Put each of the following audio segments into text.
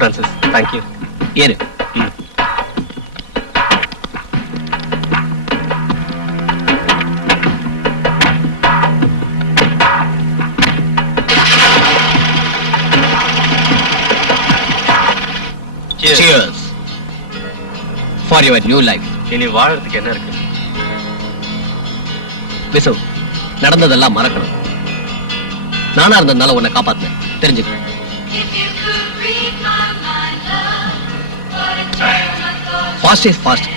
Francis. Thank you. ஏறு. Cheers for your new life. இனி வாழறதுக்கு என்ன இருக்கு? விசு, நடந்ததெல்லாம் மறக்கணும். நானா இருந்ததுனால உன்னை காப்பாத்தினேன், தெரிஞ்சுக்க. Fast is fast.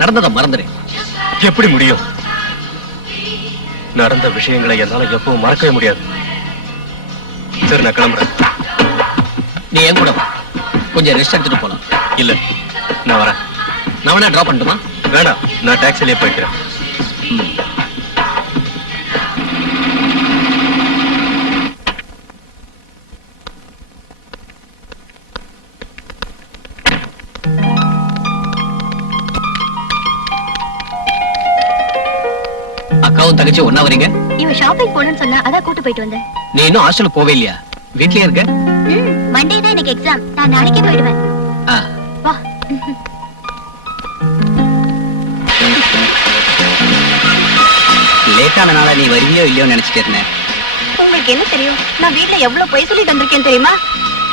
நடந்ததை மறந்துடு. எப்படி முடியும்? நடந்த விஷயங்களை என்னால எப்பவும் மறக்கவே முடியாது. சரி, நான் கிளம்புறேன். நீ என் கூட வா, கொஞ்சம் ரெஸ்ட் எடுத்துட்டு போலாம். இல்ல, நான் வரேன். நான் வேணா டிராப் பண்ணட்டுமா? வேணாம், நான் டாக்ஸிலேயே போய்க்கிறேன். அக்காவும் தங்கச்சி ஒன்னா வரீங்க? இவன் ஷாப்பிங் போகணும்னு சொன்னா அதான் கூட்டு போயிட்டு வந்தேன். நீ இன்னும் ஹாஸ்டல் போவே இல்லையா? வீட்லயே இருக்க? மண்டே தான் எனக்கு எக்ஸாம். நான் நாளைக்கே போயிடுவேன். வா. லேட்டானனால நீ வருவியோ இல்லையோ நினைச்சிட்டு இருந்தேன். உங்களுக்கு என்ன தெரியும்? நான் வீட்ல எவ்வளவு பொய் சொல்லிட்டு வந்திருக்கேன் தெரியுமா?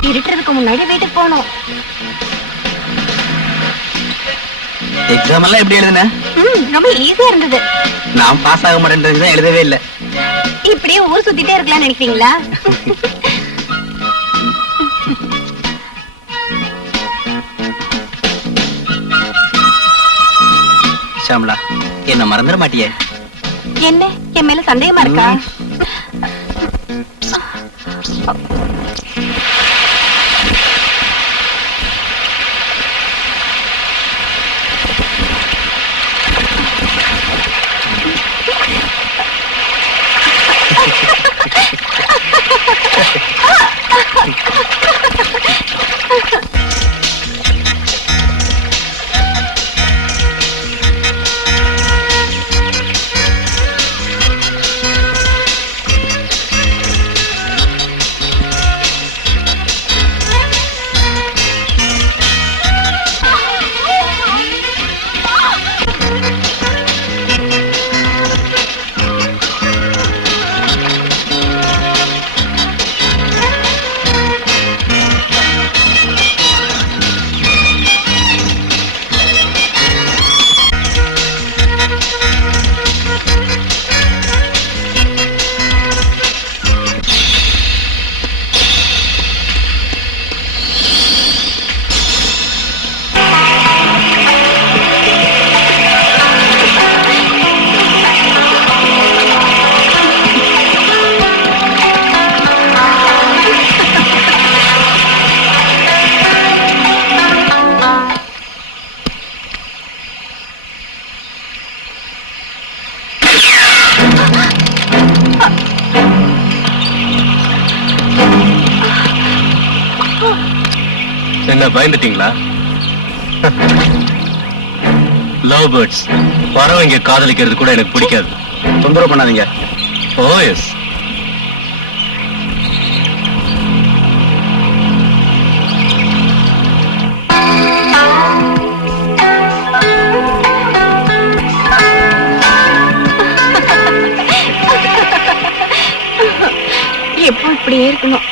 இருட்டுறதுக்கு முன்னாடி வீட்டுக்கு போகணும். எக்ஸாம் எல்லாம் எப்படி எழுதுன? ரொம்ப ஈஸியா இருந்தது. நான் பாஸ் ஆக மாட்டேன்றதுதான் எழுதவே இல்லை. இப்படியே ஊர் சுத்திட்டே இருக்கலாம்னு நினைக்கிறீங்களா? ஷாம்லா, என்ன மறந்துட மாட்டியே? என்ன, என் மேல சந்தேகமா இருக்கா? என்ன பயந்துட்டீங்களா? லவ் பேர்ட்ஸ், பறவைங்க காதலிக்கிறது கூட எனக்கு பிடிக்காது. தொந்தரவு பண்ணாதீங்க. ஓ எஸ். எப்போ இப்படியே இருக்கணும்.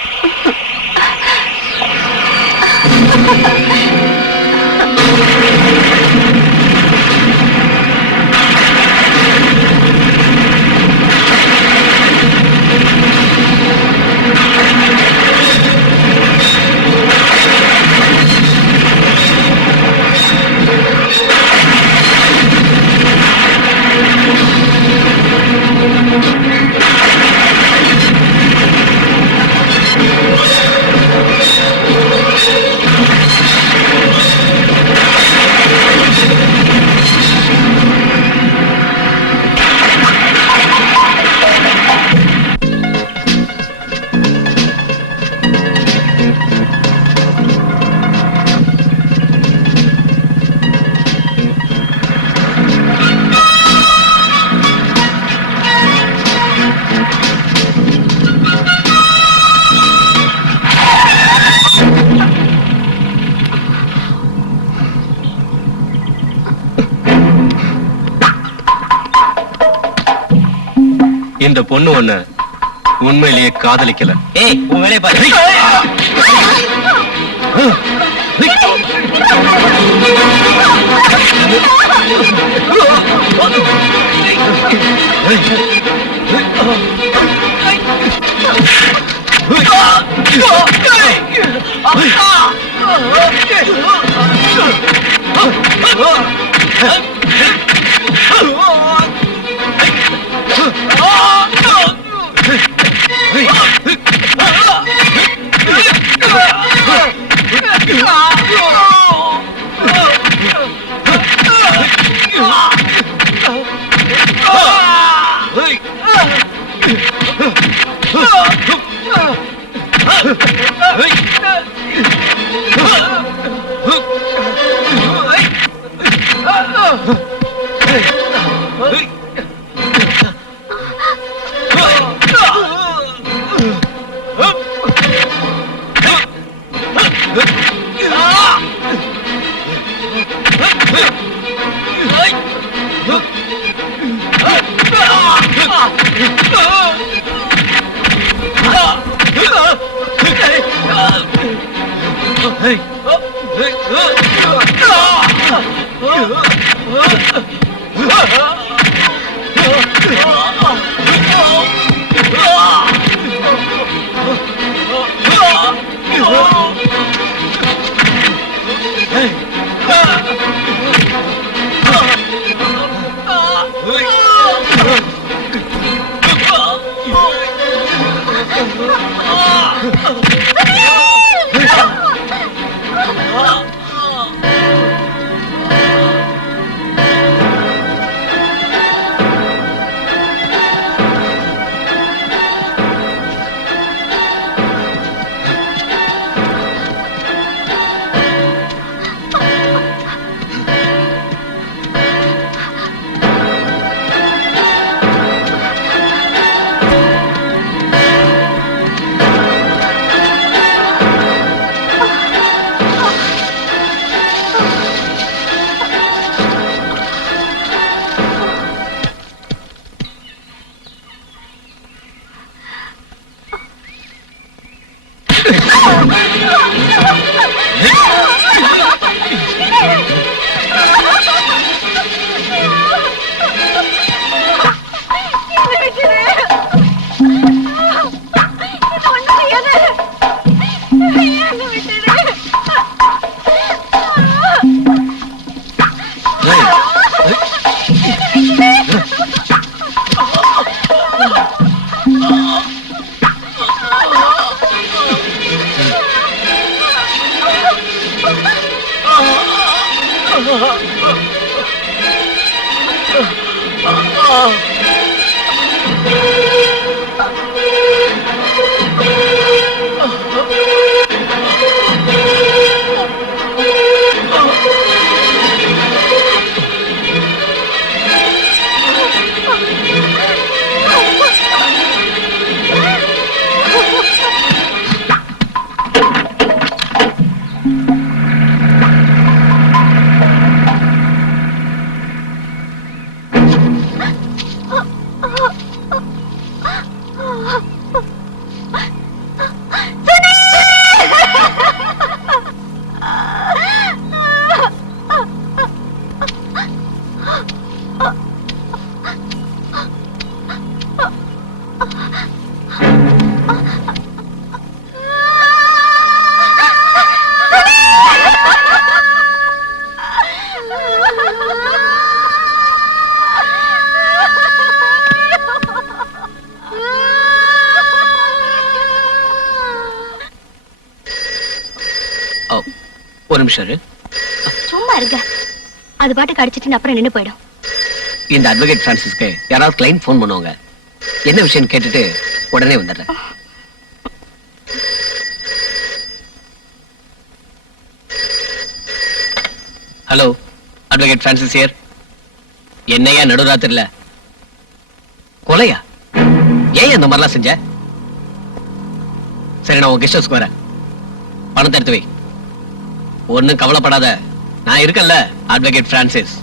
இந்த பொண்ணு ஒண்ணு உண்மையிலேயே காதலிக்கல. ஏய் உன் வேலையை பாரு. ஒரு நிமிஷம் இரு. சும்மா இருங்க, அது பாட்டுக்கு அடிச்சிட்டு அப்புறம் நின்னு போயிடும். இந்த அட்வொகேட் பிரான்சிஸ்க்கு யாராவது கிளைண்ட் ஃபோன் பண்ணுவாங்க. என்ன விஷயம் கேட்டுட்டு உடனே வந்துடுறேன். Hello, advocate Francis here. என்னையா நடுராத்திரில கொலையா? ஏன் அந்த மாதிரிலாம் செஞ்ச? சரி, நான் உன் கெஸ்ட் ஹவுஸ்க்கு வரேன். பணத்தை எடுத்து வை. ஒன்னும் கவலைப்படாத, நான் இருக்கேன்ல, அட்வொகேட் பிரான்சிஸ்.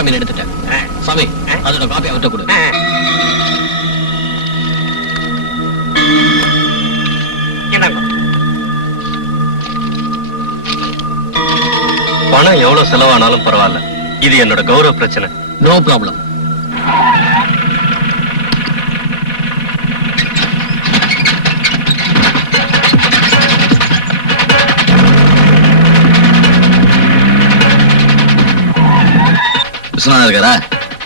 முன்ஜாமீன் எடுத்துட்டேன். சாமி, அதோட காப்பி அவர்கிட்ட கொடு. பணம் எவ்வளவு செலவானாலும் பரவாயில்ல, இது என்னோட கௌரவ பிரச்சனை. No problem. விஸ்வநாதன் இருக்காரா?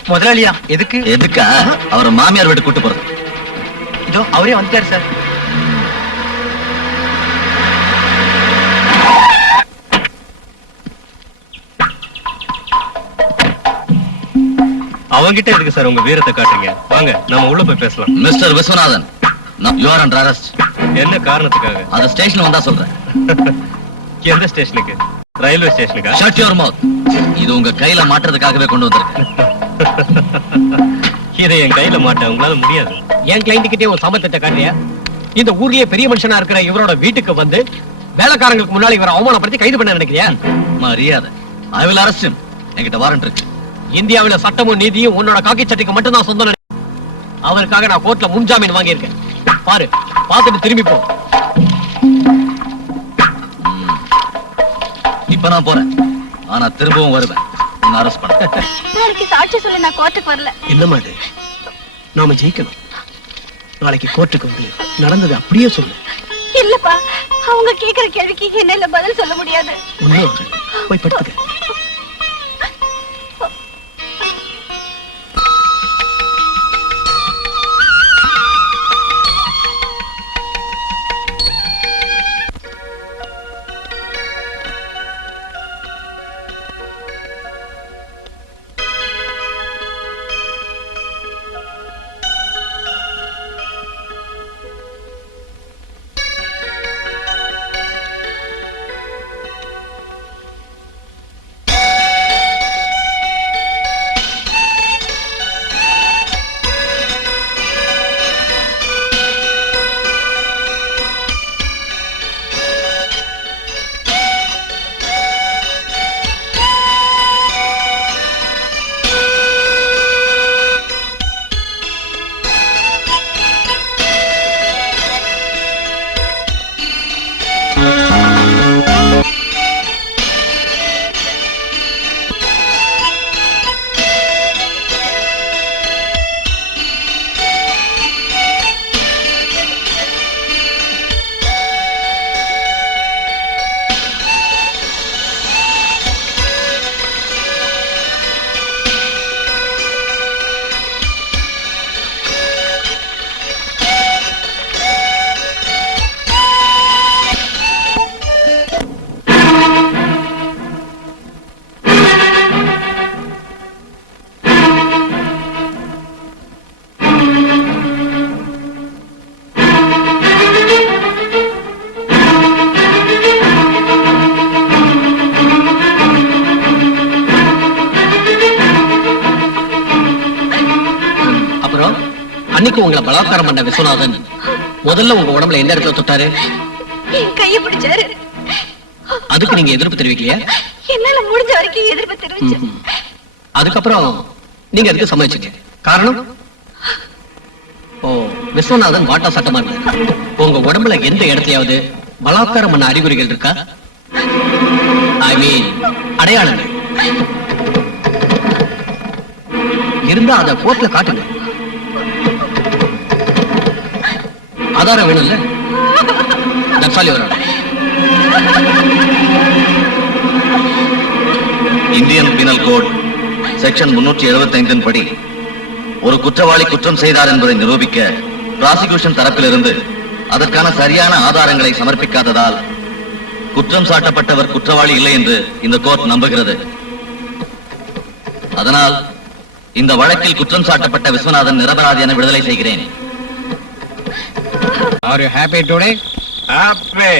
முதலாளியா? எதுக்கு? எதுக்கா? அவரை மாமியார் வீட்டு கூட்டு போறது. இதோ அவரே வந்துட்டாரு சார். அவங்கிட்ட எதுக்கு சார் உங்க வீரத்தை காட்டுறீங்க? வாங்க நாம உள்ள போய் பேசலாம். Mister Viswanathan, you are under arrest. என்ன காரணத்துக்காக? அந்த ஸ்டேஷன் வந்தா சொல்றேன். எந்த ஸ்டேஷனுக்கு? ரயில்வே ஸ்டேஷனுக்கா? Shut your mouth. இது உங்க கையில மாட்டுறதுக்காகவே கொண்டு வந்திருக்கேன். இதை என் கையில மாட்ட உங்களால முடியாது. என் கிளைண்ட் கிட்டே ஒரு சமத்தத்தை காட்டியா? இந்த ஊர்லயே பெரிய மனுஷனா இருக்கிற இவரோட வீட்டுக்கு வந்து வேலைக்காரங்களுக்கு முன்னாடி இவரை அவமானப்படுத்தி கைது பண்ண நினைக்கிறியா? மரியாதை. I will arrest him. என்கிட்ட வாரண்ட் இருக்கு. இந்தியாவில சட்டமும் நீதியும் உன்னோட காக்கி சட்டைக்கு மட்டும் தான் சொந்தம். அவருக்காக நான் கோர்ட்ல முன்ஜாமீன் வாங்கியிருக்கேன். பாரு, பார்த்துட்டு திரும்பி போ. இப்ப நான் போறேன், ஆனா திரும்பவும் வருவேன். உன்னை அரெஸ்ட் பண்ண. நாளைக்கு சாட்சி சொல்ல நான் கோர்ட்டுக்கு வரல. என்னம்மா இது? நாம ஜெயிக்கணும். நாளைக்கு கோர்ட்டுக்கு வந்து நடந்தது அப்படியே சொல்லு. இல்லப்பா, அவங்க கேக்குற கேள்விக்கு என்னால பதில் சொல்ல முடியாது. ஒன்னும் போய் படுத்துக்க. அன்னைக்கு உங்களை பலாத்காரம் பண்ண விஸ்வநாதன் முதல்ல உங்க உடம்புல எந்த இடத்துல தொட்டாரு? என் கையை பிடிச்சாரு. அதுக்கு நீங்க எதிர்ப்பு தெரிவிக்கலையா? என்னால முடிஞ்ச வரைக்கும் எதிர்ப்பு தெரிவிச்சேன். அதுக்கப்புறம் நீங்க அதுக்கு சம்மதிச்சீங்க. காரணம்? ஓ, விஸ்வநாதன் வாட்டா சட்டமா இருந்தாரு. உங்க உடம்புல எந்த இடத்துலயாவது பலாத்காரம் பண்ண அறிகுறிகள் இருக்கா? ஐ மீன் அடையாளங்கள் இருந்தா அத கோர்ட்ல காட்டுங்க. ஆதாரம் வேணும்ல? நக்சாலி வரும். இந்தியன் பீனல் கோட் செக்ஷன் 375 படி ஒரு குற்றவாளி குற்றம் செய்தார் என்பதை நிரூபிக்க பிராசிகியூஷன் தரப்பிலிருந்து அதற்கான சரியான ஆதாரங்களை சமர்ப்பிக்காததால் குற்றம் சாட்டப்பட்டவர் குற்றவாளி இல்லை என்று இந்த கோர்ட் நம்புகிறது. அதனால் இந்த வழக்கில் குற்றம் சாட்டப்பட்ட விஸ்வநாதன் நிரபராதி என விடுதலை செய்கிறேன். Are you happy today? Happy,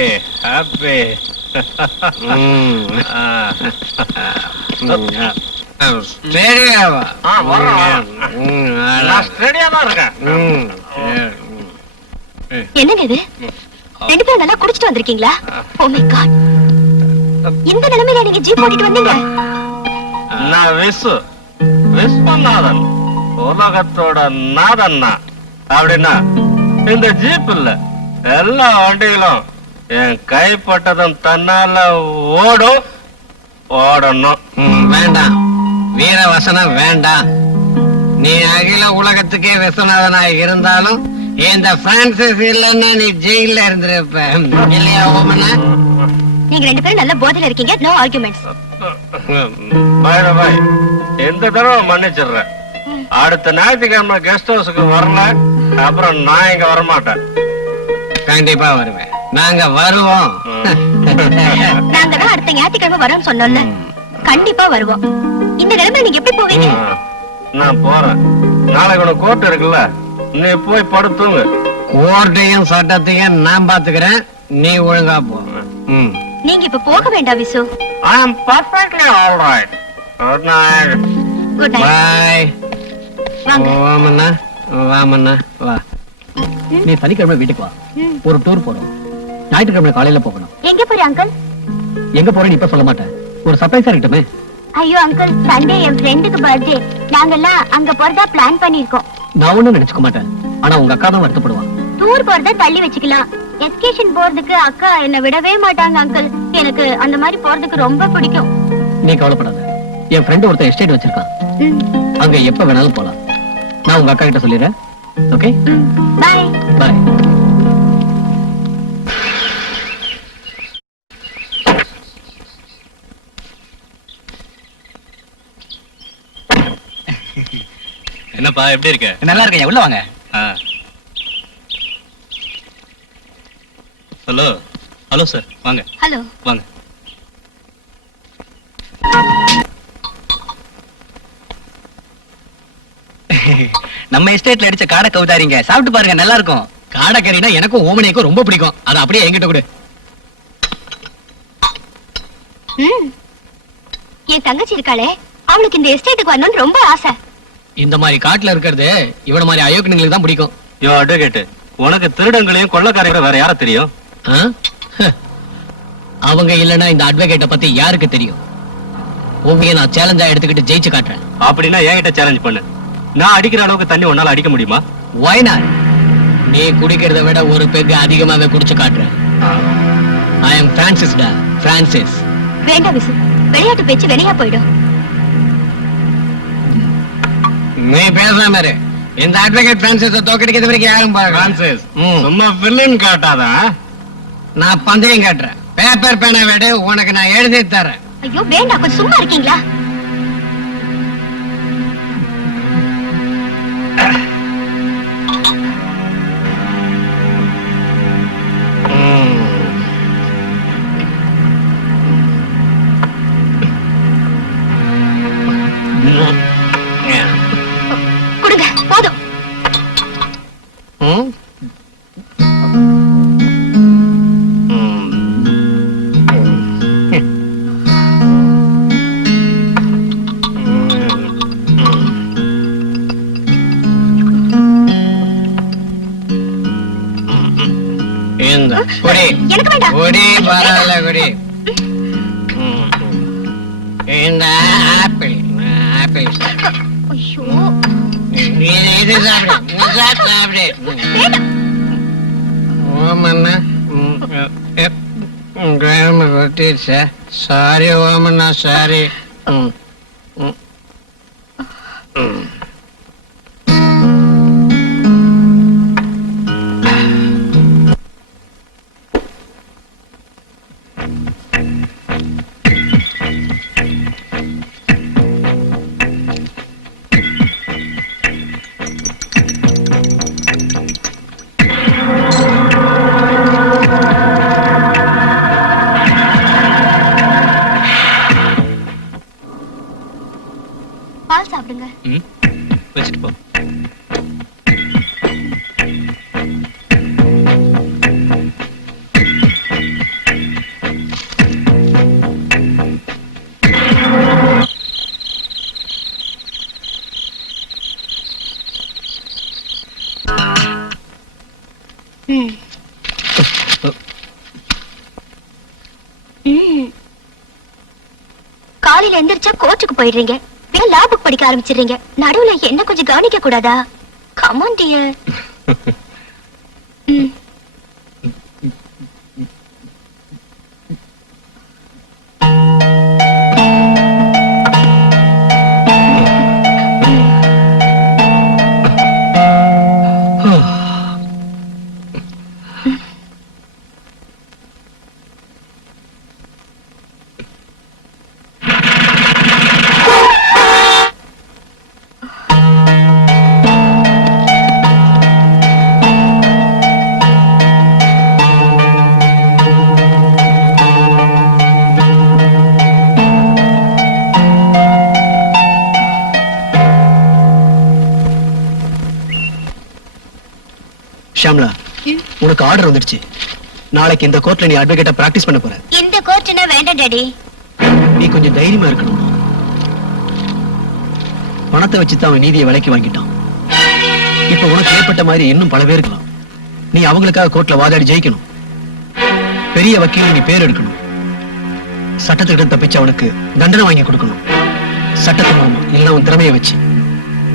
happy. என்னங்க இது? 2 பேரும் நல்லா குடிச்சிட்டு வந்திருக்கீங்களா? Oh my God. இந்த நிலைமையில நீங்க ஜீப் ஓட்டிட்டு வந்தீங்க? நான் விசு, விஸ்வநாதன் உலகத்தோட நாதன்னா அப்படின்னா இந்த ஜீப் இல்ல, எல்லா வண்டிகளும் என் கைப்பட்டதும் தன்னால ஓடணும். வேண்டாம், வீர வசனம் வேண்டாம். நீ அகில உலகத்துக்கே விஸ்வநாதனாய் இருந்தாலும் இந்த பிரான்சிஸ் இல்லன்னா நீ ஜெயில இருந்திருப்ப இல்லையா ஓமனா? நீங்க 2 பேரும் நல்ல போதையில இருக்கீங்க. No arguments. பாய் எந்த தடவை மன்னிச்சிடுறேன். அடுத்த ஞாயிற்றுக்கிழமை கெஸ்ட் ஹவுஸுக்கு வரல, அப்புறம் நான் இங்க வரமாட்டேன். கண்டிப்பா வருவேன், நாங்க வருவோம். நாங்க தான் அடுத்த ஞாயிற்றுக்கிழமை வரோம்னு சொன்னோம்ல, கண்டிப்பா வருவோம். இந்த நிலைமை நீங்க எப்படி போவீங்க? நான் போறேன். நாளைக்கு உனக்கு கோர்ட் இருக்குல்ல, நீ போய் படுத்துங்க. கோர்ட்டையும் சட்டத்தையும் நான் பாத்துக்கிறேன், நீ ஒழுங்கா போ. நீங்க இப்ப போக வேண்டாம் Visu. I am perfectly all right. Good night. Good night. Bye. வாங்க. வாமண்ணா, வாமண்ணா, வா. நீ சனிக்கிழமை வீட்டுக்கு வா, ஒரு டூர் போறோம். ஞாயிற்றுக்கிழமை காலையில போகணும். எங்க போறீங்க அங்கிள்? எங்க போறேன்னு இப்ப சொல்ல மாட்டேன், ஒரு சர்ப்ரைஸா இருக்கட்டுமே. ஐயோ அங்கிள், சண்டே என் ஃப்ரெண்டுக்கு பர்த்டே. நாங்கெல்லாம் அங்க போறதா பிளான் பண்ணிருக்கோம். நான் ஒண்ணும் நினைச்சுக்க மாட்டேன், ஆனா உங்க அக்கா தான் வருத்தப்படுவான். டூர் போறத தள்ளி வச்சுக்கலாம். எஸ்கேஷன் போறதுக்கு அக்கா என்ன விடவே மாட்டாங்க அங்கிள். எனக்கு அந்த மாதிரி போறதுக்கு ரொம்ப பிடிக்கும். நீ கவலைப்படாத, என் ஃப்ரெண்டு ஒருத்தன் எஸ்டேட் வச்சிருக்கான், அங்க எப்ப வேணாலும் போலாம். நான் உங்க அக்கா கிட்ட சொல்லிடுறேன். Okay, bye. பாய். என்னப்பா எப்படி இருக்க? நல்லா இருக்கேன், உள்ள வாங்க. ஹலோ ஹலோ சார், வாங்க ஹலோ. வாங்க. நம்ம எஸ்டேட்ல அடிச்ச காடை கவுதாரிங்க, சாப்பிட்டு பாருங்க, நல்லா இருக்கும். காடைக்கறினா எனக்கும் ஓமனைக்கும் ரொம்ப பிடிக்கும், அது அப்படியே என்கிட்ட கொடு. என் தங்கச்சி இருக்காளே, அவளுக்கு இந்த எஸ்டேட்டுக்கு வரணும்னு ரொம்ப ஆசை. இந்த மாதிரி காட்டுல இருக்கிறது இவன மாதிரி அயோக்கியங்களுக்கு தான் பிடிக்கும். யோ அட்வொகேட், உனக்கு திருடங்களையும் கொள்ளக்காரங்களையும் வேற யார தெரியும்? ஆ? அவங்க இல்லனா இந்த அட்வொகேட்ட பத்தி யாருக்கு தெரியும்? உண்மையை நான் சேலஞ்சா எடுத்துக்கிட்டு ஜெயிச்சு காட்டுறேன். அப்படின்னா என்கிட்ட சேலஞ்ச் பண்ணு. நான் அடிக்கிற அளவுக்கு தண்ணி உன்னால அடிக்க முடியுமா? Why not? நீ குடிக்கிறத விட ஒரு பெக் அதிகமாவே குடிச்சு காட்டுறேன். I am Francis டா, Francis. வேண்டாம் விசு, விளையாட்டு பேச்சு வெளியா போயிடும். நீ பேசாம இரு. இந்த அட்வொகேட் பிரான்சிஸ தோக்கடிக்கிறது வரைக்கும் யாரும் பாருங்க. பிரான்சிஸ், சும்மா வில்லன் காட்டாதா? நான் பந்தயம் காட்டுறேன். பேப்பர் பேனா விட உனக்கு நான் எழுதி தரேன். ஐயோ வேண்டாம், கொஞ்சம் சும்மா இருக்கீங்களா? கொடுங்க, போதும். ம்? இந்த குடி. எனக்கு வேண்டாம். குடி, பரவாயில்ல குடி. இந்த ஆப்பிள், ஆப்பிள் ஐயோ இது சாப்பிடு, இது சாப்பிடு. வேண்டாம். ஓமண்ணா, கிராம கொட்டிடுச்சா? Sorry ஓமண்ணா, sorry. பால் சாப்பிடுங்க. வச்சுட்டு போ. காலையில எந்திரிச்சா கோச்சுக்கு போயிடுறீங்க. இப்பதான் லா புக் படிக்க ஆரம்பிச்சிடுறீங்க. நடுவுல என்ன கொஞ்சம் கவனிக்க கூடாதா? Come on dear. ஷாம்லா, உனக்கு ஆர்டர் வந்துடுச்சு. நாளைக்கு இந்த கோர்ட்ல நீ அட்வொகேட்டா பிராக்டிஸ் பண்ண போற. இந்த கோர்ட்னா வேண்டாம் டாடி. நீ கொஞ்சம் தைரியமா இருக்கணும். பணத்தை வச்சு தான் அவன் நீதியை விலைக்கு வாங்கிட்டான். இப்ப உனக்கு ஏற்பட்ட மாதிரி இன்னும் பல பேர் இருக்கலாம். நீ அவங்களுக்காக கோர்ட்ல வாதாடி ஜெயிக்கணும். பெரிய வக்கீல் நீ பேர் எடுக்கணும். சட்டத்திட்ட தப்பிச்சு அவனுக்கு தண்டனை வாங்கி கொடுக்கணும். சட்டத்தை மூலமா எல்லாம் உன் திறமையை வச்சு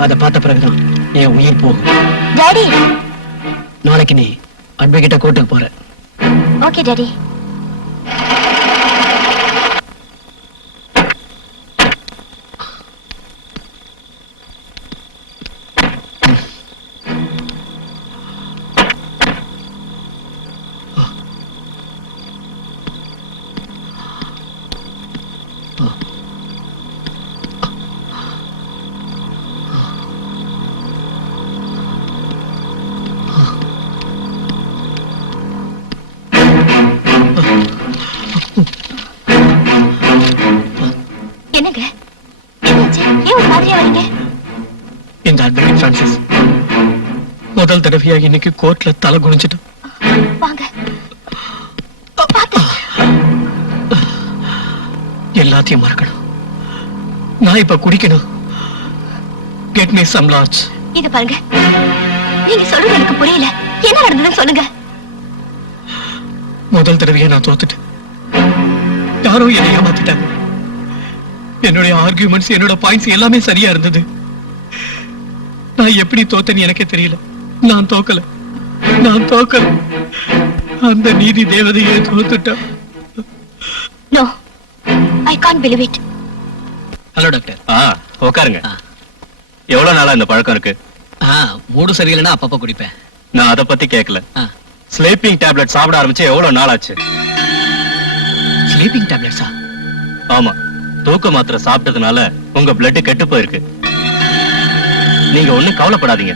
அதை பார்த்த பிறகுதான் என் உயிர் போகும். டாடி, நாளைக்கு நீ அட்வொகேட்டா கோர்ட்டுக்கு போற. Okay daddy. என்னங்க என்னாச்சு? ஏன் ஒரு மாதிரியா வரீங்க? இந்த அட்வொகேட் பிரான்சிஸ் முதல் தடவையா இன்னைக்கு கோர்ட்ல தலை குனிஞ்சிட்டான். வாங்க. பாத்து. எல்லாத்தையும் மறக்கணும். நான் இப்ப குடிக்கணும். Get me some large. இது பாருங்க, நீங்க சொல்றது எனக்கு புரியல. என்ன நடந்ததுன்னு சொல்லுங்க. முதல் தடவையா நான் தோத்துட்டேன். யாரோ என்னை ஏமாத்திட்டாங்க. என்னுடைய ஆர்கியூமெண்ட்ஸ், என்னோட பாயிண்ட்ஸ் எல்லாமே சரியா இருந்தது. நான் எப்படி தோத்தேன்னு எனக்கே தெரியல. நான் தோக்கல. அந்த நீதி தேவதையே தோத்துட்டா. No, I can't believe it. Hello doctor. உட்காருங்க. எவ்வளவு நாளா இந்த பழக்கம் இருக்கு? மூடு சரியில்லைன்னா அப்பப்ப குடிப்பேன். நான் அதை பத்தி கேட்கல. ஸ்லீப்பிங் டேப்லெட் சாப்பிட ஆரம்பிச்சு எவ்வளவு நாள் ஆச்சு? ஸ்லீப்பிங் டேப்லெட்ஸா? ஆமா, தூக்க மாத்திரை சாப்பிட்டதுனால உங்க பிளட் கெட்டு போயிருக்கு. நீங்க ஒண்ணும் கவலைப்படாதீங்க,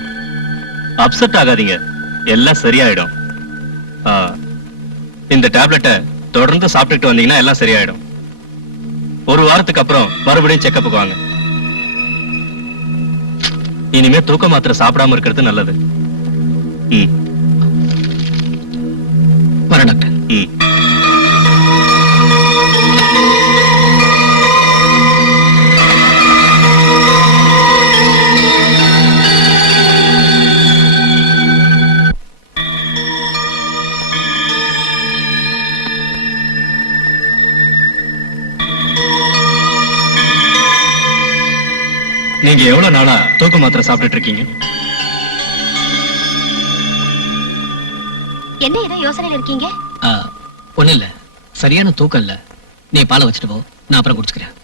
அப்செட் ஆகாதீங்க, எல்லாம் சரியாயிடும். இந்த டேப்லெட்டை தொடர்ந்து சாப்பிட்டுட்டு வந்தீங்கன்னா எல்லாம் சரியாயிடும். ஒரு வாரத்துக்கு அப்புறம் மறுபடியும் செக்கப்புக்கு வாங்க. இனிமே தூக்க மாத்திரை சாப்பிடாம இருக்கிறது நல்லது. வரேன் டாக்டர். நீங்க எவ்வளவு நாளா தூக்க மாத்திரை சாப்பிட்டுட்டு இருக்கீங்க? என்ன ஏதோ யோசனையில இருக்கீங்க? ஒண்ணு இல்ல, சரியான தூக்கம் இல்ல. நீ பாலை வச்சுட்டு போ, நான் அப்புறம் குடிச்சுக்கிறேன்.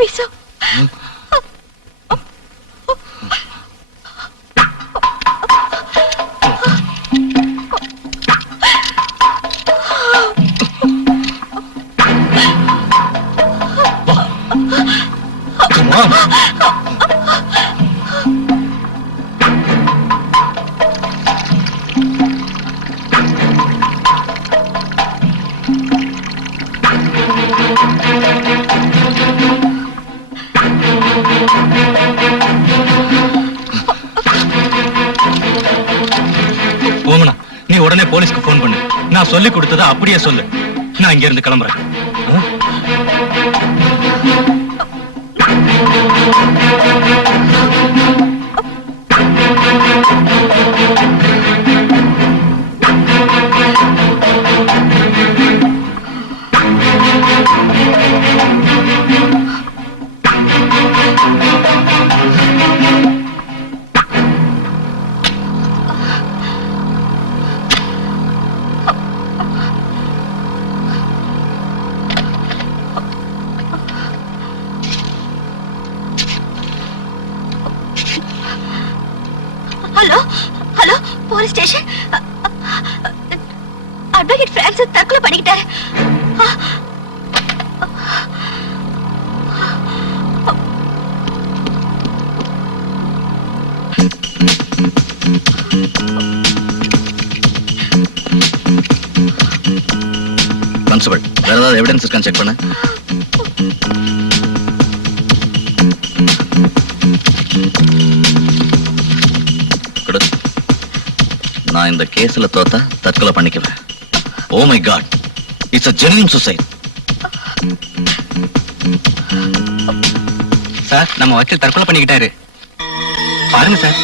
விசு ஓமனா, நீ உடனே போலீஸ்க்கு போன் பண்ணு. நான் சொல்லி கொடுத்ததை அப்படியே சொல்லு. நான் இங்க இருந்து கிளம்புறேன். Hello hello police station. Advocate Francis தற்கொலை பண்ணிக்கிட்டாரு. கான்ஸ்டபிள், வேற ஏதாவது எவிடன்ஸ் இருக்கான்னு செக் பண்ண. கொடு. நான் இந்த கேஸ்ல தோத்தா தற்கொலை பண்ணிக்குவேன். Oh my god, it's a genuine suicide. Sir, நம்ம வக்கீல் தற்கொலை பண்ணிக்கிட்டாரு. பாருங்க சார்.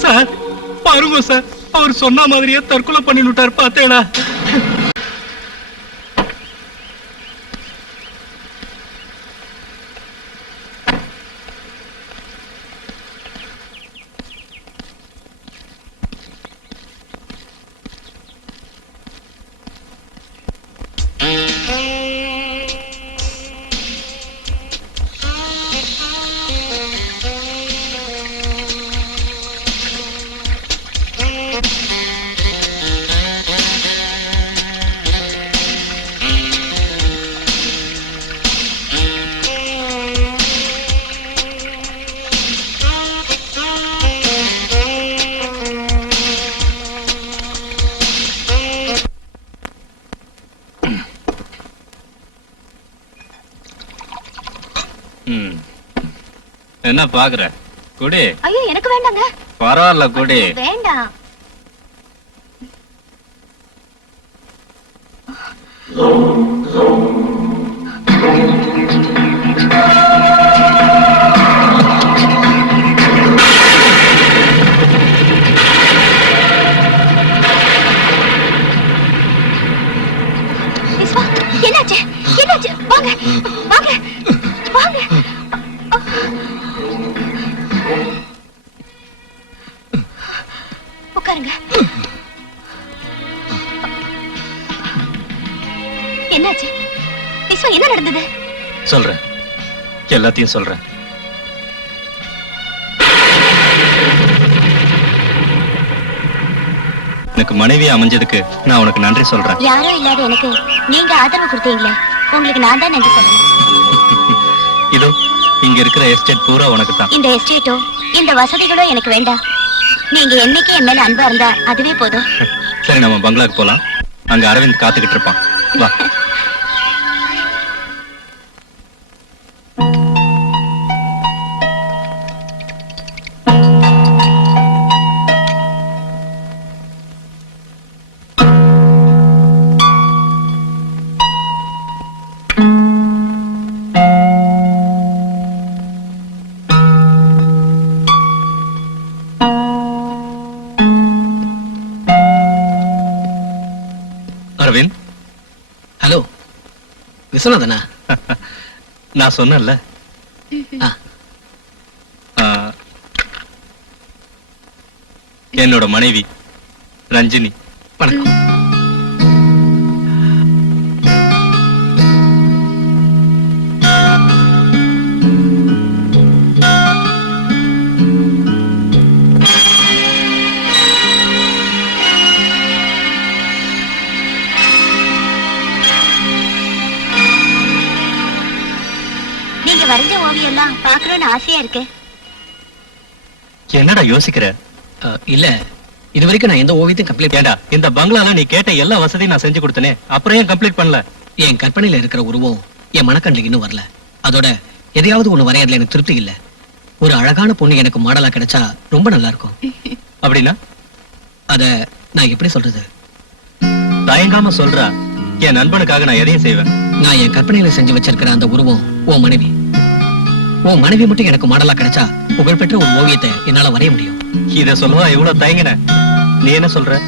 சார், பாருங்க சார். அவர் சொன்ன மாதிரியே தற்கொலை பண்ணிட்டார் பார்த்தேடா. என்ன பாக்குற? குடி. ஐயோ எனக்கு வேண்டாங்க. பரவாயில்ல குடி. வேண்டாம். விஸ்வா, என்னாச்சு? என்னாச்சு? வாங்க வாங்க வாங்க. உட்காருங்க. என்னாச்சு? விஸ்வா, என்ன நடந்தது? சொல்றேன், எல்லாத்தையும் சொல்றேன். எனக்கு மனைவி அமைஞ்சதுக்கு நான் உனக்கு நன்றி சொல்றேன். யாரோ இல்லாத எனக்கு நீங்க ஆதரவு கொடுத்தீங்களே, உங்களுக்கு நான் தான் நன்றி சொல்றேன். இதோ இங்க இருக்கிற எஸ்டேட் பூரா உனக்கு தான். இந்த எஸ்டேட்டோ இந்த வசதிகளோ எனக்கு வேண்டாம். நீங்க என்னைக்கு என் மேல அன்பா இருந்தா அதுவே போதும். சரி, நம்ம பங்களாக்கு போலாம். அங்க அரவிந்த் காத்துக்கிட்டு இருப்பான். வா. அரவிந்த். ஹலோ, விஸ்வநாதனா? நான் சொன்னேன்ல, ஆ, என்னோட மனைவி ரஞ்சினி. வணக்கம். நீங்க வரைஞ்ச ஓவியம் எல்லாம் பாக்கணும்னு ஆசையா இருக்கு. என்னடா யோசிக்கிற? இல்ல, இது வரைக்கும் நான் எந்த ஓவியத்தையும் கம்ப்ளீட் ஏண்டா, இந்த பங்களால நீ கேட்ட எல்லா வசதியும் நான் செஞ்சு கொடுத்தனே, அப்புறம் ஏன் கம்ப்ளீட் பண்ணல? என் கற்பனையில இருக்கிற உருவம் என் மனக்கண்ணுக்கு இன்னும் வரல. அதோட எதையாவது ஒண்ணு வரையறதுல எனக்கு திருப்தி இல்ல. ஒரு அழகான பொண்ணு எனக்கு மாடலா கிடைச்சா ரொம்ப நல்லா இருக்கும். அப்படின்னா அத நான் எப்படி சொல்றது? தயங்காம சொல்றா, என் நண்பனுக்காக நான் எதையும் செய்வேன். நான் என் கற்பனையில செஞ்சு வச்சிருக்கிற அந்த உருவம் உன் மனைவி. உன் மனைவி மட்டும் எனக்கு மாடலா கிடைச்சா புகழ்பெற்ற ஒரு ஓவியத்தை என்னால வரைய முடியும். இத சொல்லவா இவ்வளவு தயங்கின? நீ என்ன சொல்ற?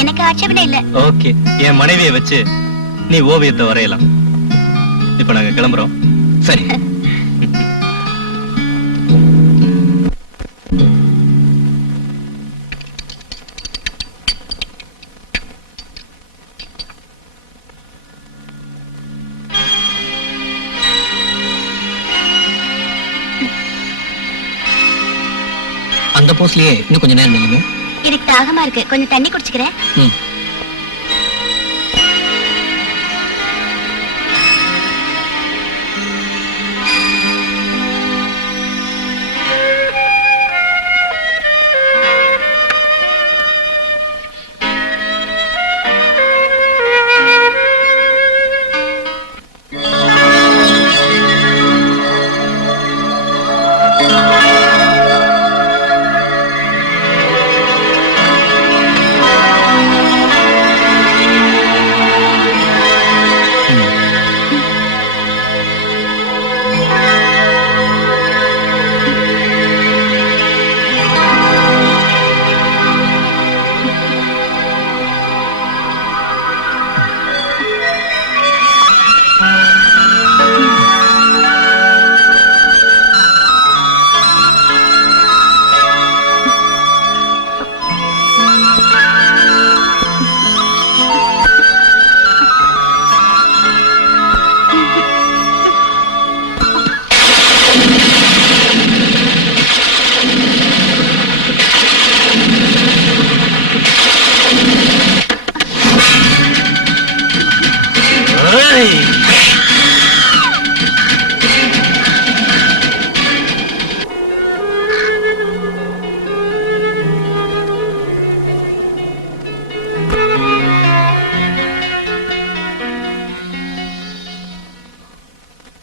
எனக்கு ஆட்சேபனை இல்ல. ஓகே, என் மனைவியை வச்சு நீ ஓவியத்தை வரையலாம். இப்ப நாங்க கிளம்புறோம். சரி. அந்த போஸ்ட்லயே இன்னும் கொஞ்ச நேரம் நில்லுங்க. எனக்கு தாகமா இருக்கு, கொஞ்சம் தண்ணி குடிச்சுக்கிறேன். ம்.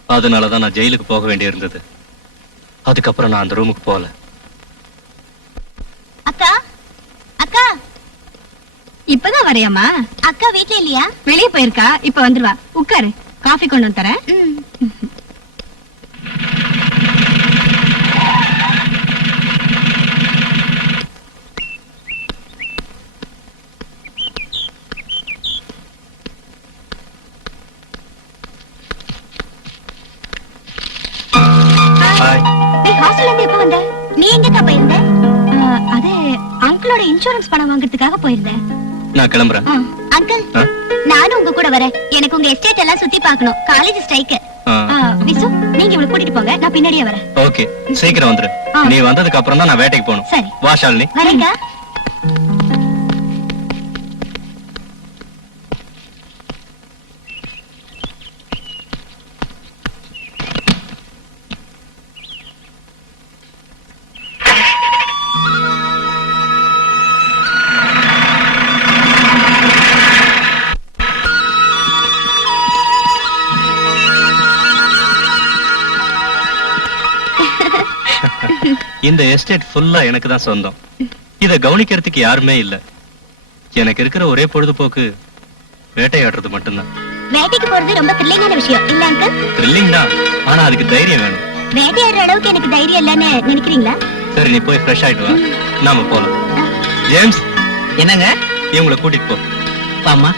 அதனாலதான் நான் ஜெயிலுக்கு போக வேண்டியிருந்தது. அதுக்கப்புறம் நான் அந்த ரூமுக்கு போகல. அக்கா அக்கா இப்பதான் வரையாமா? அக்கா வீட்ல இல்லையா? வெளியே போயிருக்கா, இப்ப வந்துருவா. உட்காரு, காஃபி கொண்டு வந்து தரேன். ஹாய். நீ ஹாஸ்டல்ல இருந்து எப்ப வந்த? நீ எங்கக்கா போயிருந்த? அது அங்கிளோட இன்சூரன்ஸ் பணம் வாங்குறதுக்காக போயிருந்தேன். நான் கிளம்புறேன். அங்கிள், ஆ? நானும் உங்க கூட வரேன். எனக்கு உங்க எஸ்டேட் எல்லாம் சுத்தி பார்க்கணும். College strike. விசு, நீங்க இவளை கூட்டிட்டு போங்க, நான் பின்னாடியே வரேன். ஓகே, சீக்கிரம் வந்துரு. ஆ. நீ வந்ததுக்கு அப்புறம் தான் நான் வேட்டைக்கு போகணும். சரி. வா ஷாலினி. வரேங்க. இந்த எஸ்டேட் ஃபுல்லா எனக்கு தான் சொந்தம். இத கவனிக்கிறதுக்கு யாருமே இல்ல. எனக்கு இருக்கிற ஒரே பொழுதுபோக்கு வேட்டையாடுறது மட்டும்தான். வேட்டைக்கு போறது ரொம்ப த்ரில்லிங்கான விஷயம் இல்ல அங்கிள்? த்ரில்லிங் தான், ஆனா அதுக்கு தைரியம் வேணும். வேட்டையாடுற அளவுக்கு எனக்கு தைரியம் இல்லன்னு நினைக்கிறீங்களா? சரி, நீ போய் ஃப்ரெஷ் ஆயிட்டு வா, நாம போலாம். ஜேம்ஸ், என்னங்க? இவங்களை கூட்டிட்டு போ. பாமா.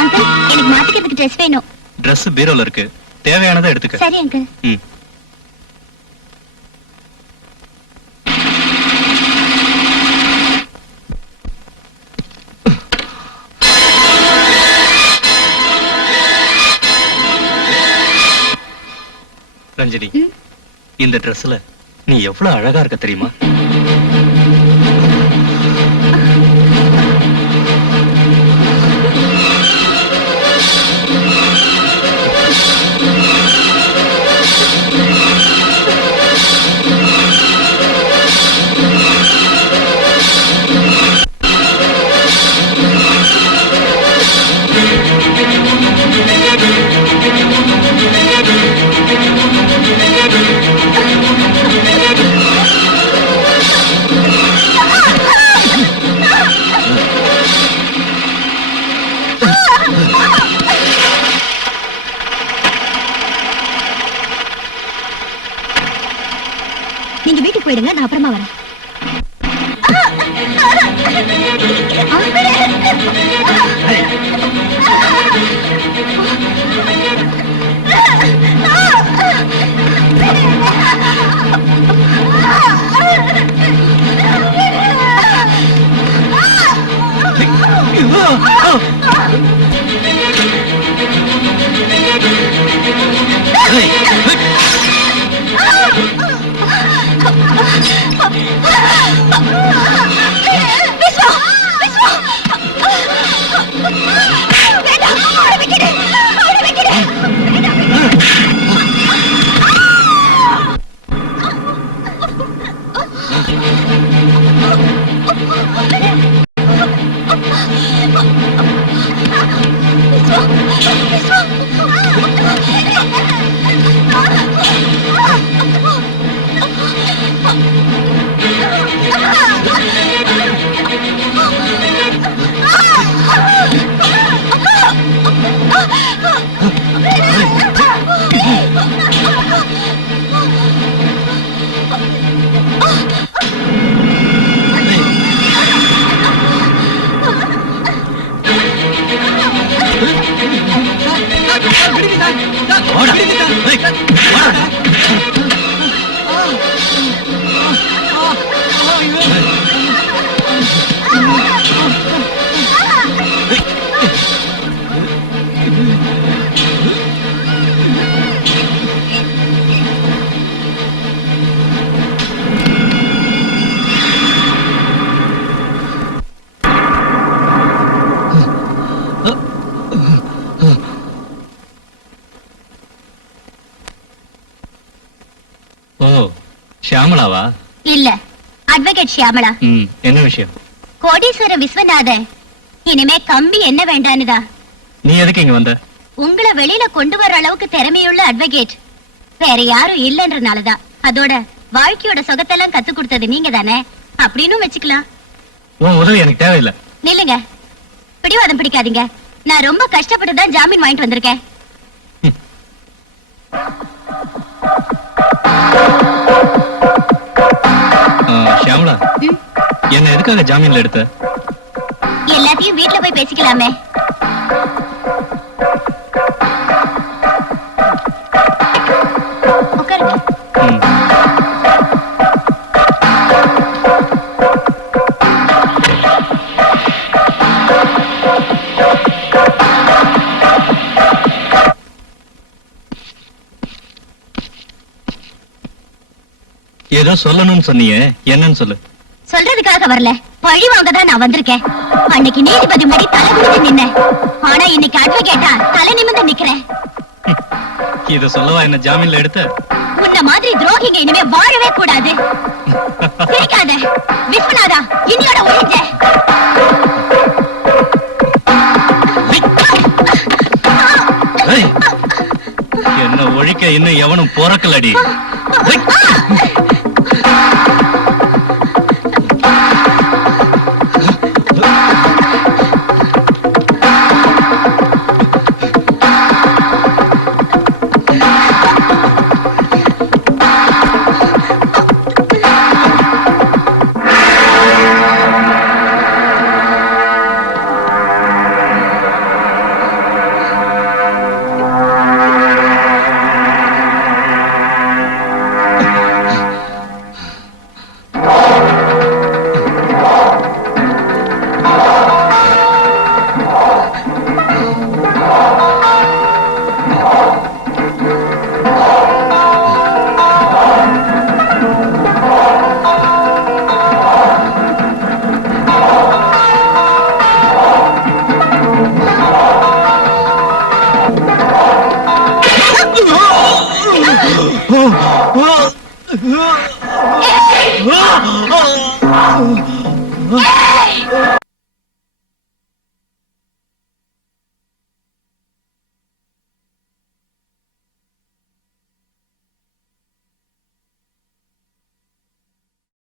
அங்கிள், எனக்கு மாத்திக்கிறதுக்கு ட்ரெஸ் வேணும். Dress பீரோல இருக்கு, தேவையானதை எடுத்துக்க. சரி அங்கிள். ம். ரஞ்சினி, இந்த Dressல நீ எவ்வளவு அழகா இருக்க தெரியுமா? நீங்க வீட்டுக்கு போயிடுங்க, நான் அப்புறமா வரேன். ஷியாமளாவா? இல்ல, அட்வொகேட் ஷியாமளா. என்ன விஷயம்? கோடீஸ்வர விஸ்வநாதன் இனிமே கம்பி என்ன வேண்டானுதா. நீ எதுக்கு இங்க வந்த? உங்களை வெளியில கொண்டு வர அளவுக்கு திறமையுள்ள அட்வொகேட் வேற யாரும் இல்லன்றனாலதான். அதோட வாழ்க்கையோட சொகத்தெல்லாம் கத்து கொடுத்தது நீங்க தானே அப்படின்னு வச்சுக்கலாம். உன் உதவி எனக்கு தேவையில்லை. நில்லுங்க, பிடிவாதம் பிடிக்காதீங்க. நான் ரொம்ப கஷ்டப்பட்டு தான் ஜாமீன் வாங்கிட்டு வந்திருக்கேன். ஷியாமளா, என்ன எதுக்காக ஜாமீன்ல எடுத்த? எல்லாத்தையும் வீட்டுல போய் பேசிக்கலாமே. உட்காருங்க. ம். ஏதோ சொல்லணும்னு சொன்னீங்க, என்னன்னு சொல்லு. சொல்றதுக்காக வரல, பழி வாங்க தான் நான் வந்திருக்கேன். அன்னைக்கு நீதிபதி முடி தலை குனிஞ்சு நின்னேன். ஆனா இன்னைக்கு அட்வொகேட்டா தலை நிமிர்ந்து நிக்கிறேன். இத சொல்லவா என்ன ஜாமீன்ல எடுத்த? உன்ன மாதிரி துரோகிங்க இனிமே வாழவே கூடாது. சிரிக்காத விஸ்வநாதா, இன்னையோட ஒழிஞ்ச. ஏய், என்ன ஒழிக்க இன்னும் எவனும் பொறக்கலடி.